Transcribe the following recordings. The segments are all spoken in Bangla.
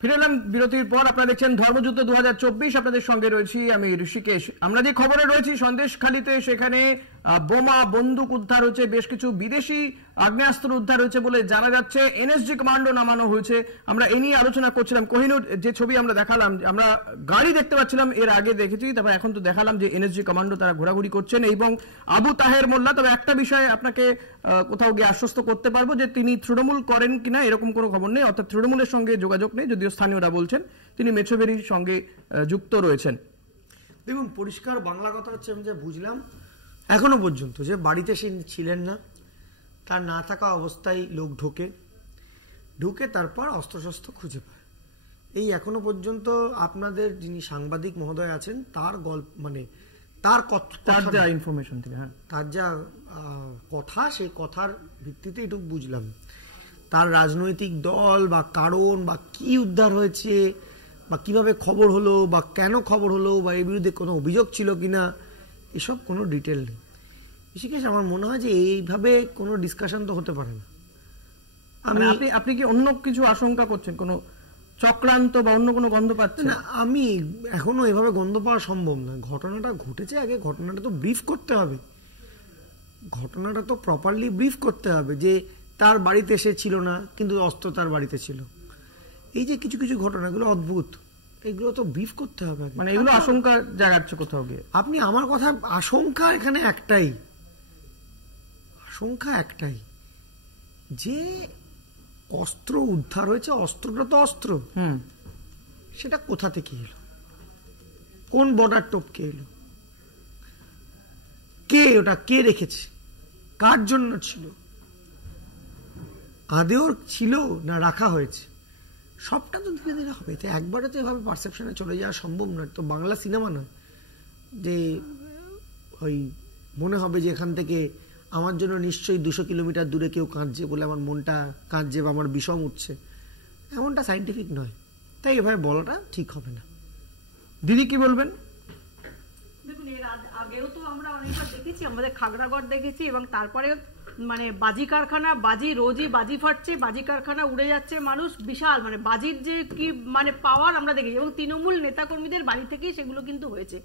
ফিরে এলাম বিরতির পর। আপনারা দেখছেন ধর্মযুদ্ধ 2024, আপনাদের সঙ্গে রয়েছি আমি ঋষিকেশ। আমরা যে খবরে রয়েছি সন্দেশখালীতে, সেখানে বোমা বন্দুক উদ্ধার হয়েছে, বেশ কিছু বিদেশি আগ্নেয়াস্ত্র উদ্ধার হয়েছে বলে জানা যাচ্ছে। এনএসজি কমান্ডো নামানো হয়েছে। আমরা এ নিয়ে আলোচনা করছিলাম। কোহিনূর, যে ছবি আমরা দেখালাম, আমরা গাড়ি দেখতে পাচ্ছিলাম, এর আগে দেখেছি, তবে এখন তো দেখালাম যে এনএসজি কমান্ডো তারা ঘোরাঘুরি করছেন এবং আবু তাহের মোল্লা। তবে একটা বিষয়ে আপনাকে কোথাও গিয়ে আশ্বস্ত করতে পারবো যে তিনি তৃণমূল করেন কিনা এরকম কোনো খবর নেই, অর্থাৎ তৃণমূলের সঙ্গে যোগাযোগ নেই, যদিও স্থানীয়রা বলছেন তিনি মেছোভেরির সঙ্গে যুক্ত রয়েছেন। দেখুন, পরিষ্কার বাংলা কথা হচ্ছে, আমি যা বুঝলাম এখনো পর্যন্ত, যে বাড়িতে সে ছিলেন না, তার না থাকা অবস্থায় লোক ঢুকে তারপর অস্ত্রশস্ত্র খুঁজে পায়। এই এখনো পর্যন্ত আপনাদের যিনি সাংবাদিক মহোদয় আছেন তার গল্প, মানে তার যা ইনফরমেশন থেকে, হ্যাঁ, তার যা কথা, সেই কথার ভিত্তিতে এটুকু বুঝলাম। তার রাজনৈতিক দল বা কারণ বা কি উদ্ধার হয়েছে বা কিভাবে খবর হলো বা কেন খবর হলো বা এর বিরুদ্ধে কোনো অভিযোগ ছিল কিনা, এসব কোনো ডিটেল নেই। বিশেষ আমার মনে হয় যে এইভাবে কোনো ডিসকাশন তো হতে পারে না। আপনি কি অন্য কিছু আশঙ্কা করছেন, কোনো চক্রান্ত বা অন্য কোনো গন্ধ পাচ্ছেন? না, আমি এখনো এভাবে গন্ধ পাওয়া সম্ভব না। ঘটনাটা ঘটেছে, আগে ঘটনাটা তো ব্রিফ করতে হবে, ঘটনাটা তো প্রপারলি ব্রিফ করতে হবে যে তার বাড়িতে সে ছিল না কিন্তু অস্ত্র তার বাড়িতে ছিল। এই যে কিছু কিছু ঘটনাগুলো অদ্ভুত, এগুলো তো ব্রিফ করতে হবে। মানে এগুলো আশঙ্কা জাগাচ্ছে কোথাও গিয়ে। আপনি আমার কথা, আশঙ্কা এখানে একটাই, আশঙ্কা একটাই যে অস্ত্র উদ্ধার হয়েছে, অস্ত্রটা তো অস্ত্র, সেটা কোথা থেকে এলো, কোন বর্ডার টপকে এলো, কে ওটা কে রেখেছে, কার জন্য ছিল, আদেও ছিল না রাখা হয়েছে, সবটা তো ধীরে ধীরে হবে। তো একবারে তো এভাবে পারসেপশনে চলে যাওয়া সম্ভব নয়। তো বাংলা সিনেমা নয় যে ওই মনে হবে যে এখান থেকে আমার জন্য নিশ্চয়ই 200 কিলোমিটার দূরে কেউ কাঁদছে বলে আমার মনটা কাঁদছে বা আমার বিষম উঠছে, এমনটা সাইন্টিফিক নয়। তাই এভাবে বলাটা ঠিক হবে না। দিদি কি বলবেন? দেখুন, এর আগেও তো আমরা অনেকবার দেখেছি, আমাদের খাগড়াগড় দেখেছি, এবং তারপরে মানে বাজি কারখানা, রোজই বাজি ফাটছে, বাজি কারখানা উড়ে যাচ্ছে, মানুষ বিশাল মানে বাজির যে কি মানে পাওয়ার আমরা দেখেছি, এবং তৃণমূল নেতাকর্মীদের বাড়ি থেকেই সেগুলো কিন্তু হয়েছে।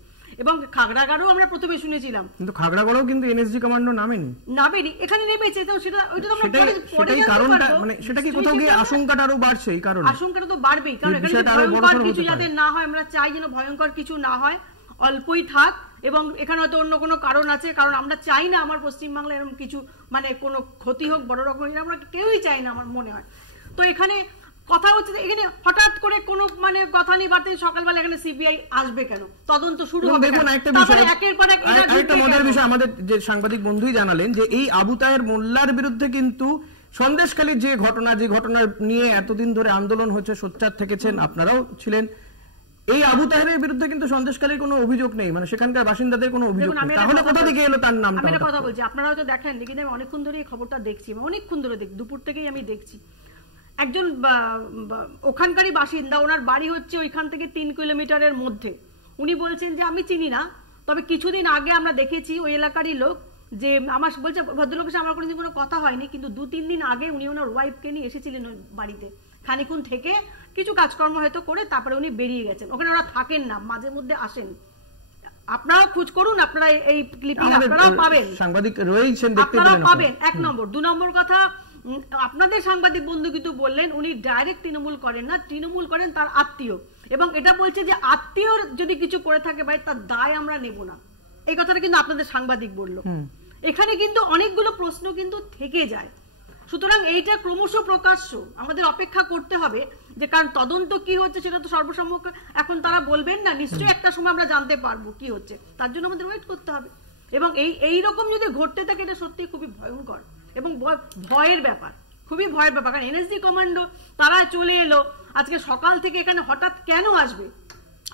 এবং খাগড়াগড়ও আমরা প্রথমে শুনেছিলাম, কিন্তু খাগড়াগড়ও কিন্তু এনএসজি কমান্ডো নামেনি, এখানে নেমেছে। সেটা ওইটা তো আমরা সেটাই কারণটা, মানে সেটা কি কোথাও গিয়ে আশঙ্কাটা আরো বাড়ছে? এই কারণে আশঙ্কাটা তো বাড়বেই, কারণ এখানে ভয়ঙ্কর কিছু যাতে না হয়, আমরা চাই যেন ভয়ঙ্কর কিছু না হয়, অল্পই থাক। এবং এখানে হয়তো অন্য কোনো কারণ আছে, কারণ আমরা চাই না আমার পশ্চিমবাংলায় এরকম কিছু মানে কোনো ক্ষতি হোক বড় রকম, আমরা কেউই চাই না আমার মনে হয়। তো এখানে কথা হচ্ছে যে এখানে হঠাৎ করে কোনো মানে কথা নেই, বাড়তে সকালবেলা এখানে সিবিআই আসবে কেন, তদন্ত শুরু হবে। দেখুন, একটা মজার বিষয় আমাদের যে সাংবাদিক বন্ধুই জানালেন যে এই আবু তাহের মোল্লার বিরুদ্ধে কিন্তু সন্দেশখালীর যে ঘটনা নিয়ে এতদিন ধরে আন্দোলন হচ্ছে, সোচ্চার থেকেছেন, আপনারাও ছিলেন, এই আবু তাহেরের বিরুদ্ধে কিন্তু সন্দেশখালীর কোনো অভিযোগ নেই, মানে সেখানকার বাসিন্দাদের কোনো অভিযোগ নেই। তাহলে কোথা থেকে এলো তার নামটা? আমি একটা কথা বলছি, আপনারা হয়তো দেখেন, কিন্তু আমি অনেকক্ষণ ধরে এই খবরটা দেখছি, অনেকক্ষণ ধরে দেখি, দুপুর থেকেই আমি দেখছি। একজন ওখানকারই বাসিন্দা, ওনার বাড়ি হচ্ছে ওইখান থেকে 3 কিলোমিটারের মধ্যে। উনি বলছেন যে আমি চিনি না, তবে কিছুদিন আগে আমরা দেখেছি ওই এলাকারই লোক, যে আমার বলছে ভদ্রলোকের সাথে আমার কোনোদিন কোনো কথা হয়নি, কিন্তু 2-3 দিন আগে উনি ওনার ওয়াইফকে নিয়ে এসেছিলেন ওই বাড়িতে, খানিকক্ষণ থেকে কিছু কাজকর্ম হয়তো করে তারপরে উনি বেরিয়ে গেছেন। ওখানে ওরা থাকেন না, মাঝে মধ্যে আসেন। আপনারাও খোঁজ করুন, আপনারা এই ক্লিপিং আপনারাও পাবেন, সাংবাদিক রয়েছেন, আপনারা পাবেন। 1 নম্বর। 2 নম্বর কথা, আপনাদের সাংবাদিক বন্ধু কিন্তু বললেন উনি ডাইরেক্ট তৃণমূল করেন না, তৃণমূল করেন তার আত্মীয়, এবং এটা বলছে যে আত্মীয় যদি কিছু করে থাকে ভাই তার দায় আমরা নেব না, এই কথাটা কিন্তু আপনাদের সাংবাদিক বলল। এখানে কিন্তু অনেকগুলো প্রশ্ন কিন্তু থেকে যায়। সুতরাং এইটা ক্রমশ প্রকাশ্য, আমাদের অপেক্ষা করতে হবে, যে কারণ তদন্ত কি হচ্ছে সেটা তো সর্বসম্মুখে এখন তারা বলবেন না, নিশ্চয়ই একটা সময় আমরা জানতে পারবো কি হচ্ছে, তার জন্য আমাদের ওয়েট করতে হবে। এবং এই রকম যদি ঘটতে থাকে এটা সত্যি খুবই ভয়ঙ্কর এবং ভয়ের ব্যাপার, খুবই ভয়ের ব্যাপার। কারণ এনএসজি কমান্ডো তারা চলে এলো আজকে সকাল থেকে, এখানে হঠাৎ কেন আসবে?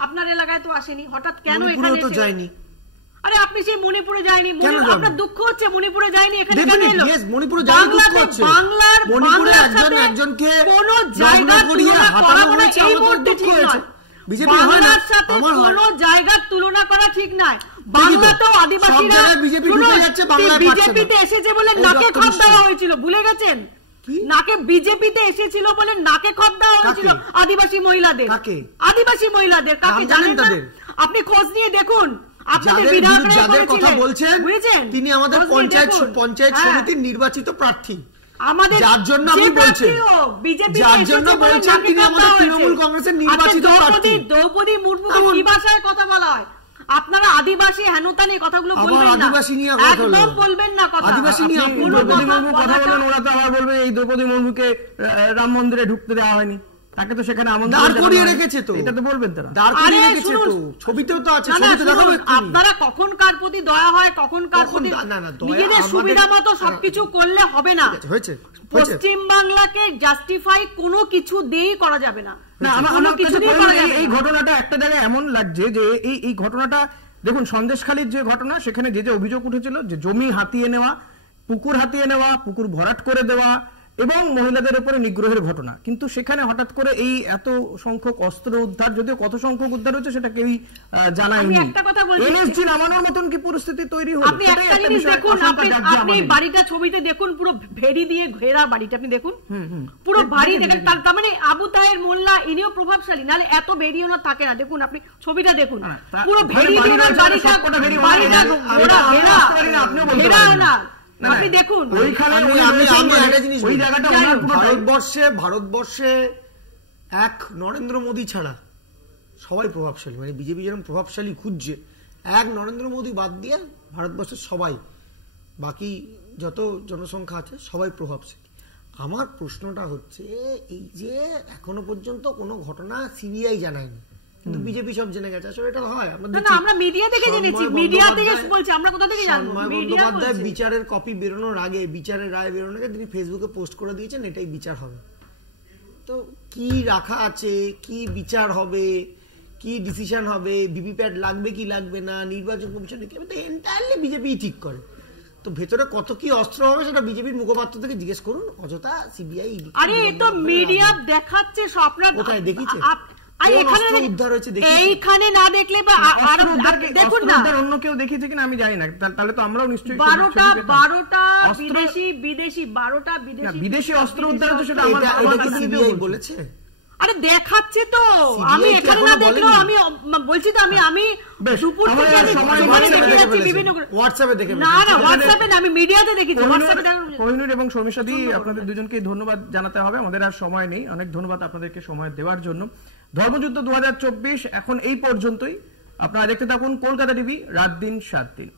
আপনার এলাকায় তো আসেনি, হঠাৎ কেন এখানে যায়নি? আরে আপনি সেই মণিপুরে যায়নি, আপনার দুঃখ হচ্ছে মণিপুরে যায়নি, এখানে কেন এলো? মণিপুরে যায়নি, দুঃখ হচ্ছে। মণিপুরে একজনকে কোন জায়গা তুলনা করা হয়েছে, এই মুহূর্তে ঠিক নয়। বাংলার সাথে কোন জায়গার তুলনা করা ঠিক নয়। বাংলাতেও আদিবাসীরা বিজেপিতে এসেছে বলে নাকে খত দেওয়া হয়েছিল, ভুলে গেছেন? নাকে বিজেপিতে এসেছিল বলে নাকে খত দেওয়া হয়েছিল আদিবাসী মহিলা। মহিলাদের, কাকে? আদিবাসী মহিলাদের, কাকে জানেন না? আপনি খোঁজ নিয়ে দেখুন, আপনাদের বিধায়করা যাদের কথা করেছিলেন, বলছেন বুঝেছেন? তিনি আমাদের খোঁজ নিয়ে দেখুন। পঞ্চায়েত হ্যাঁ। সমিতির নির্বাচিত প্রার্থী, আমাদের যার জন্য আপনি যে বলছেন, প্রার্থীও বিজেপি যার জন্য বলছেন তিনি আমাদের হয়েছে। তৃণমূল কংগ্রেসের নির্বাচিত আচ্ছা, প্রার্থী। দ্রৌপদী মুর্মুকে কি ভাষায় কথা বলা হয়? আপনারা আদিবাসী হেনতা নিয়ে কথাগুলো আবার বলবেন না, আদিবাসী নিয়ে কথা হলো। একদম বলবেন না কথা। আদিবাসী নিয়ে আপনি কোনো দ্রৌপদী কথা মুর্মু কথা বলেন, ওরা তো আবার বলবে এই দ্রৌপদী মুর্মুকে রাম মন্দিরে ঢুকতে দেওয়া হয়নি, তাকে তো সেখানে আমন্ত্রণ দাঁড় জানানো করিয়ে হয়নি। রেখেছে তো, এটা তো বলবেন তারা। দাঁড় করিয়ে আরে রেখেছে শুনুন, তো, ছবিতেও তো আছে, না, না, ছবিতে দেখাবো শুনুন, এক্ষুনি। আপনারা কখন কার প্রতি দয়া হয়, কখন কার কখন প্রতি না, না, দয়া নিজেদের আমাদের- সুবিধা মতো সবকিছু করলে হবে না। ঠিক আছে, হয়েছে। পশ্চিম বাংলাকে জাস্টিফাই কোনো কিছু দিয়েই করা যাবে না। না, আমার কাছে এই ঘটনাটা একটা জায়গায় এমন লাগছে যে এই ঘটনাটা দেখুন, সন্দেশখালীর যে ঘটনা, সেখানে যে যে অভিযোগ উঠেছিল যে জমি হাতিয়ে নেওয়া, পুকুর হাতিয়ে নেওয়া, পুকুর ভরাট করে দেওয়া এবং মহিলাদের উপরে নিগ্রহের ঘটনা, কিন্তু সেখানে হঠাৎ করে এই এত সংখ্যক অস্ত্র উদ্ধার, যদিও কত সংখ্যক উদ্ধার হচ্ছে সেটা কেউই জানায়নি। আমি একটা কথা বলছি, এনএসজি নামানোর মতন কি পরিস্থিতি তৈরি হলো? আপনি একটা জিনিস দেখুন, আপনি বাড়িটা ছবিতে দেখুন, পুরো ভেড়ি দিয়ে ঘেরা বাড়িটা আপনি দেখুন, পুরো ভারী দেখেন। তার মানে আবু তাহের মোল্লা ইনিও প্রভাবশালী, নাহলে এত ভেড়ি ওনার থাকে না। দেখুন আপনি ছবিটা দেখুন, পুরো ভেড়ি দিয়ে ওনার বাড়িটা ঘেরা না। আপনি দেখুন ওই জায়গাটা ভারতবর্ষে এক নরেন্দ্র মোদী ছাড়া সবাই প্রভাবশালী, মানে বিজেপি যেরকম প্রভাবশালী খুঁজছে, এক নরেন্দ্র মোদী বাদ দিয়ে ভারতবর্ষের সবাই, বাকি যত জনসংখ্যা আছে সবাই প্রভাবশালী। আমার প্রশ্নটা হচ্ছে এই যে এখনো পর্যন্ত কোনো ঘটনা সিবিআই জানায়নি, কিন্তু বিজেপি সব জেনে গেছে। আসলে এটা হয়, আমরা মিডিয়া থেকে জেনেছি, মিডিয়া থেকে বলছি, আমরা কোথা থেকে জানবো? মিডিয়া বন্দ্যোপাধ্যায় বিচারের কপি বেরোনোর আগে, বিচারের রায় বেরোনোর আগে তিনি ফেসবুকে পোস্ট করে দিয়েছেন এটাই বিচার হবে। তো কি রাখা আছে, কি বিচার হবে, কি ডিসিশন হবে, ভিভিপ্যাট লাগবে কি লাগবে না, নির্বাচন কমিশনে কি হবে, এন্টায়ারলি বিজেপি ঠিক করে। তো ভেতরে কত কি অস্ত্র হবে সেটা বিজেপির মুখপাত্র থেকে জিজ্ঞেস করুন, অযথা সিবিআই। আরে এ তো মিডিয়া দেখাচ্ছে, আপনার কোথায় দেখিছে? এইখানে না দেখলে দেখুন না, অন্য কেউ দেখিয়েছে কিনা আমি জানি না, তাহলে তো আমরাও নিশ্চয়ই 12টা বিদেশি অস্ত্র উদ্ধার হচ্ছে, সেটা আমার বলেছে। আরে দেখাচ্ছে তো, আমি এখানে না দেখলেও আমি বলছি তো, আমি দুপুর থেকে হোয়াটসঅ্যাপে দেখে, না হোয়াটসঅ্যাপে না, আমি মিডিয়াতে দেখেছি। কোহিনূর এবং শর্মিষ্ঠাদি, আপনাদের দুজনকে ধন্যবাদ জানাতে হবে, আমাদের আর সময় নেই। অনেক ধন্যবাদ আপনাদেরকে সময় দেওয়ার জন্য। ধর্মযুদ্ধ 2024 এখন এই পর্যন্তই। আপনারা দেখতে থাকুন কলকাতা টিভি, রাত দিন 7 দিন।